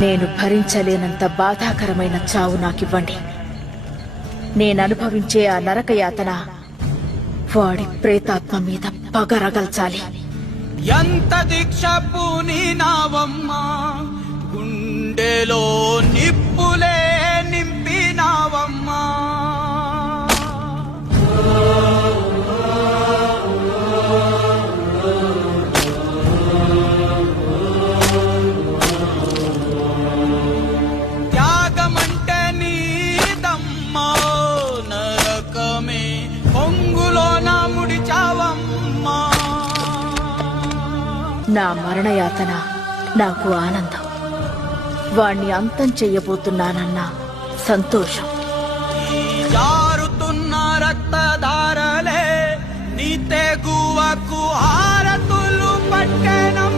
నేను భరించలేనంత బాధాకరమైన చావు నాకివ్వండి. నేననుభవించే ఆ నరకయాతన వాడి ప్రేతాత్మ మీద పగరగల్చాలి. ఎంత దీక్ష పూనినావమ్మా, గుండెలో నిప్పులే నింపినావమ్మా. త్యాగమంటే నీదమ్మా, నరకమే పొంగులో నా ముడిచావమ్మా. నా మరణయాతన నాకు ఆనందం, వాణ్ణి అంతం చెయ్యబోతున్నానన్న సంతోషం. జారుతున్న రక్తధారలే నీ తెగువకు హారతులు పట్టెను.